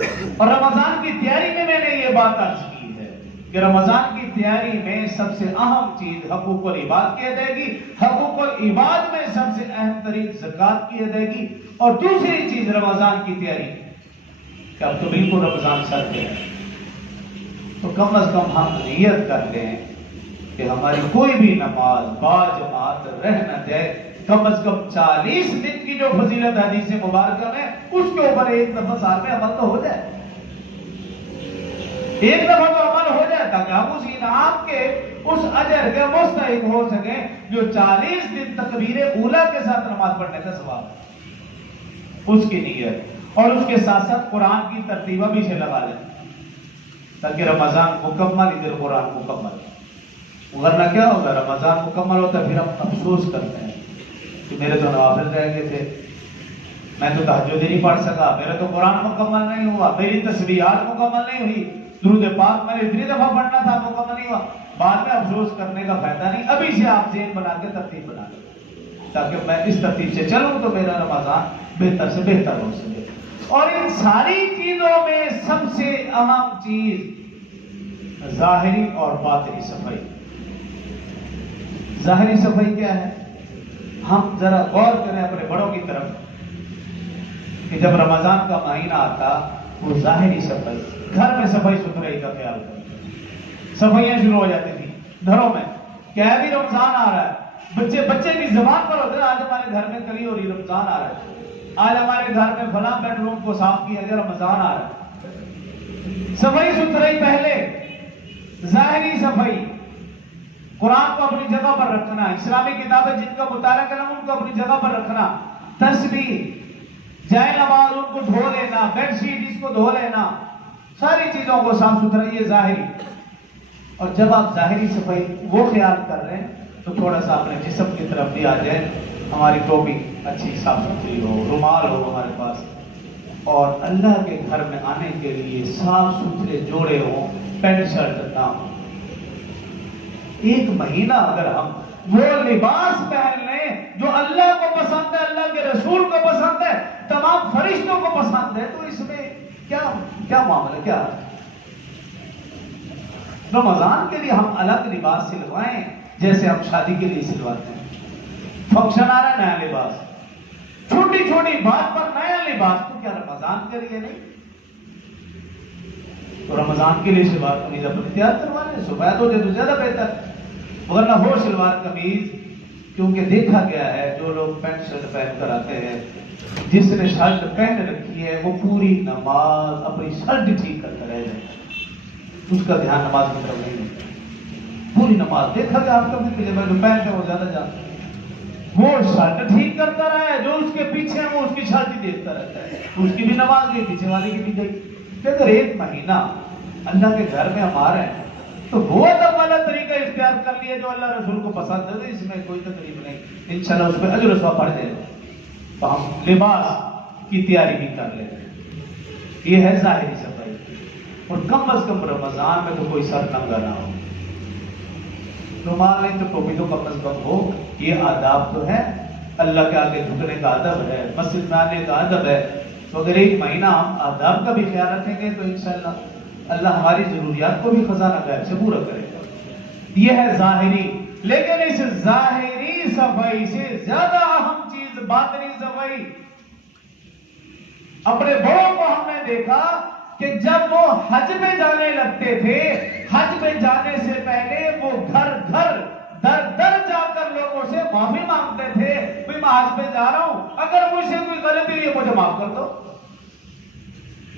اور رمضان کی تیاری میں نے یہ بات عرض کی ہے کہ رمضان کی تیاری میں سب سے اہم چیز حقوق العباد کی ادائیگی، حقوق العباد میں سب سے اہم ترین زکوٰۃ کی ادائیگی، اور دوسری چیز رمضان کی تیاری کہ اب تو بالکل رمضان سر پہ ہے، تو کم از کم ہم نیت کر لیں کہ ہماری کوئی بھی نماز با جماعت رہ نہ جائے، کم از کم 40 دن کی جو فضیلت حدیث مبارکہ میں اس کے اوپر ایک دفعہ سال میں عمل تو ہو جائے، ایک دفعہ تو عمل ہو جائے تاکہ ہم اس انعام کے اس اجر کے مستحق ہو سکیں جو 40 دن تکبیر اولیٰ کے ساتھ نماز پڑھنے کا ثواب ہے، اس کی نیت، اور اس کے ساتھ ساتھ قرآن کی ترتیبہ بھی سے لگا لیں تاکہ رمضان مکمل ادھر قرآن مکمل، ورنہ کیا ہوگا رمضان مکمل ہوتا ہے پھر ہم افسوس کرتے ہیں کہ میرے تو نوافل رہ گئے تھے، میں تو تہجد ہی نہیں پڑھ سکا، میرا تو قرآن مکمل نہیں ہوا، میری تسبیحات مکمل نہیں ہوئی، درود پاک میں نے اتنی دفعہ پڑھنا تھا مکمل نہیں ہوا، بعد میں افسوس کرنے کا فائدہ نہیں، ابھی سے آپ ذہن بنا کے ترتیب بنا لیں تاکہ میں اس ترتیب سے چلوں تو میرا رمضان بہتر سے بہتر ہو سکے۔ اور ان ساری چیزوں میں سب سے اہم چیز ظاہری اور باطنی صفائی۔ ظاہری صفائی کیا ہے؟ ہم ذرا غور کریں اپنے بڑوں کی طرف کہ جب رمضان کا مہینہ آتا وہ ظاہری صفائی، گھر میں صفائی ستھرائی کا خیال کرتے، صفائیاں شروع ہو جاتی تھی گھروں میں کہ ابھی رمضان آ رہا ہے، بچے کی زبان پر ہوتے ہیں آج ہمارے گھر میں کلی ہو رہی رمضان آ رہا ہے، آج ہمارے گھر میں فلاں بیڈ روم کو صاف کیا گیا رمضان آ رہا ہے۔ صفائی ستھرائی پہلے، ظاہری صفائی، قرآن کو اپنی جگہ پر رکھنا، اسلامی کتابیں جن کا مطالعہ کرنا ان کو اپنی جگہ پر رکھنا، تسبیح، جائے نماز ان کو دھو لینا، بیڈ شیٹ اس کو دھو لینا، ساری چیزوں کو صاف ستھرا، یہ ظاہری۔ اور جب آپ ظاہری صفائی وہ خیال کر رہے ہیں تو تھوڑا سا اپنے جسم کی طرف بھی آ جائے، ہماری ٹوپی اچھی صاف ستھری ہو، رومال ہو ہمارے پاس، اور اللہ کے گھر میں آنے کے لیے صاف ستھرے جوڑے ہوں، پینٹ شرٹ نہ ہو۔ ایک مہینہ اگر ہم وہ لباس پہن لیں جو اللہ کو پسند ہے، اللہ کے رسول کو پسند ہے، تمام فرشتوں کو پسند ہے، تو اس میں کیا معاملہ کیا ہے؟ رمضان کے لیے ہم الگ لباس سلوائیں جیسے ہم شادی کے لیے سلواتے ہیں، فنکشن آ رہا ہے نیا لباس، چھوٹی چھوٹی بات پر نیا لباس، تو کیا رمضان کے لیے نہیں؟ تو رمضان کے لیے شلوار قمیض اپنے تیار کروا لیں، سفید ہو جائے تو زیادہ بہتر، ورنہ ہو شلوار قمیض، کیونکہ دیکھا گیا ہے جو لوگ پینٹ شرٹ پہن کر آتے ہیں، جس نے شرٹ پہن رکھی ہے وہ پوری نماز اپنی شرٹ ٹھیک کرتا رہ جائے، اس کا دھیان نماز کی طرف نہیں ہوتا، پوری نماز دیکھا گیا آپ کبھی جو پہنتے ہیں وہ زیادہ جانتے ہیں، وہ شرٹ ٹھیک کرتا رہا ہے، جو اس کے پیچھے وہ اس کی شرٹ ہی دیکھتا رہتا ہے، اس کی بھی نماز گئی، پیچھے والے کی بھی گئی۔ کہ اگر ایک مہینہ اللہ کے گھر میں ہم آ رہے ہیں تو وہ ادب والا طریقہ اختیار کر لیا جو اللہ رسول کو پسند ہے، اس میں کوئی تکلیف نہیں، انشاءاللہ اس پہ اجر و ثواب بڑھ جائے گا۔ تو ہم لباس کی تیاری بھی کر لیتے ہیں، یہ ہے ظاہری صفائی، اور کم از کم رمضان میں تو کوئی سر ننگا نہ ہو، رومال نہیں تو ٹوپی تو کم از کم ہو، یہ آداب تو ہے، اللہ کے آگے جھکنے کا ادب ہے، مسجد میں آنے کا ادب ہے، تو اگر ایک مہینہ ہم آداب کا بھی خیال رکھیں گے تو انشاءاللہ اللہ ہماری ضروریات کو بھی خزانہ غیب سے پورا کرے گا۔ یہ ہے ظاہری، لیکن اس ظاہری صفائی سے زیادہ اہم چیز باطنی صفائی۔ اپنے بڑوں کو ہم نے دیکھا کہ جب وہ حج میں جانے لگتے تھے، حج میں جانے سے پہلے وہ گھر گھر در در جا کر لوگوں سے معافی مانگتے تھے، میں حج میں جا رہا ہوں، اگر مجھ سے کوئی غلطی ہوئی ہے مجھے معاف کر دو۔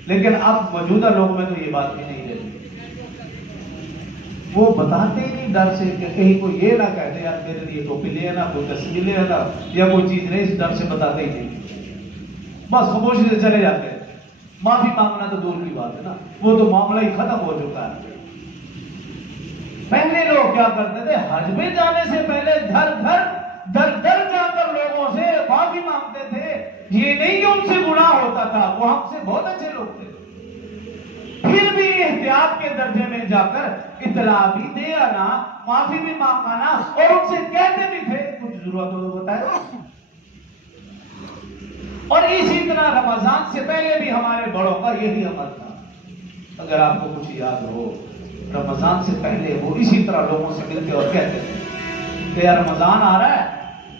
لیکن اب موجودہ لوگوں میں تو یہ بات بھی نہیں رہتی، وہ بتاتے ہی نہیں ڈر سے کہ کہیں کوئی یہ نہ کہتے یار میرے لیے ٹوپی لے آنا، کوئی تصویر لے آنا یا کوئی چیز نہیں، اس ڈر سے بتاتے ہی نہیں، بس خاموشی سے چلے جاتے ہیں۔ معافی مانگنا تو دور کی بات ہے نا، وہ تو معاملہ ہی ختم ہو چکا ہے۔ پہلے لوگ کیا کرتے تھے، حج میں جانے سے پہلے گھر گھر در در جا کر لوگوں سے معافی مانگتے تھے، یہ نہیں کہ ان سے گناہ ہوتا تھا، وہ ہم سے بہت اچھے لوگ تھے، پھر بھی احتیاط کے درجے میں جا کر اطلاع بھی دے آنا، معافی بھی مانگانا، اور ان سے کہتے بھی تھے کچھ ضرورت ہو تو بتائے۔ اور اسی طرح رمضان سے پہلے بھی ہمارے بڑوں کا یہی عمل تھا. اگر آپ کو کچھ یاد ہو، رمضان سے پہلے وہ اسی طرح لوگوں سے ملتے اور کہتے تھے کہ یار رمضان آ رہا ہے،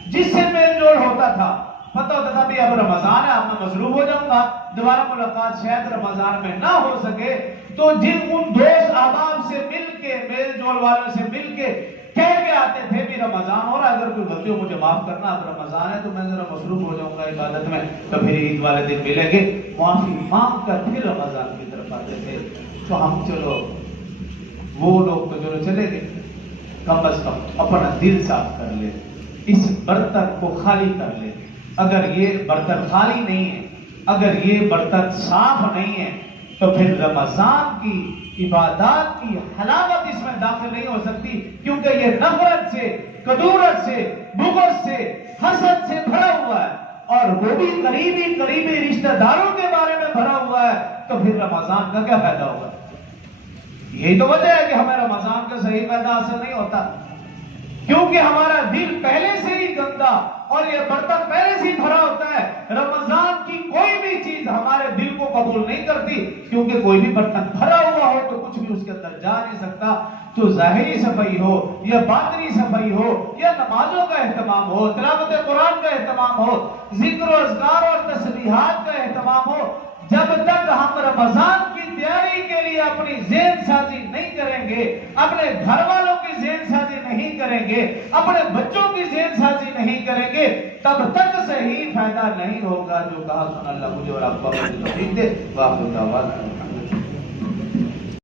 جس سے میل جول ہوتا تھا پتہ ہوتا تھا بھی اب رمضان ہے، اب میں مصروف ہو جاؤں گا، دوبارہ ملاقات شاید رمضان میں نہ ہو سکے، تو جن ان دوست احباب سے مل کے، میل جول والوں سے مل کے کہہ کے آتے تھے بھی رمضان ہو رہا ہے، اگر کوئی غلطی ہو مجھے معاف کرنا، اب رمضان ہے تو میں ذرا مصروف ہو جاؤں گا عبادت میں، تو پھر عید والے دن ملیں گے، معافی مانگ کر پھر رمضان کی طرف آتے تھے. تو ہم چلو وہ لوگ تو چلو چلے گئے، کم از کم اپنا دل صاف کر لے، اس برتن کو خالی کر لے. اگر یہ برتن خالی نہیں ہے، اگر یہ برتن صاف نہیں ہے، تو پھر رمضان کی عبادات کی حلاوت اس میں داخل نہیں ہو سکتی، کیونکہ یہ نفرت سے، کدورت سے، بغض سے، حسد سے بھرا ہوا ہے، اور وہ بھی قریبی رشتہ داروں کے بارے میں بھرا ہوا ہے. تو پھر رمضان کا کیا فائدہ ہوگا؟ یہی تو وجہ ہے کہ ہمیں رمضان کا صحیح فائدہ حاصل نہیں ہوتا، کیونکہ ہمارا دل پہلے سے ہی گندا اور یہ برتن پہلے سے ہی بھرا ہوتا ہے. رمضان کی کوئی بھی چیز ہمارے دل کو قبول نہیں کرتی، کیونکہ کوئی بھی برتن بھرا ہوا ہو تو کچھ بھی اس کے اندر جا نہیں سکتا. تو ظاہری صفائی ہو یا باطنی صفائی ہو یا نمازوں کا اہتمام ہو، تلاوت قرآن کا اہتمام ہو، ذکر و اذکار اور تسبیحات کا اہتمام ہو، جب تک ہم رمضان کی تیاری کے لیے اپنی ذہن سازی نہیں کریں گے، اپنے گھر والوں کی ذہن سازی نہیں کریں گے، اپنے بچوں کی ذہن سازی نہیں کریں گے، تب تک صحیح فائدہ نہیں ہوگا. جو کہا سن اللہ مجھے اور آپ کو توفیق دے. واقعہ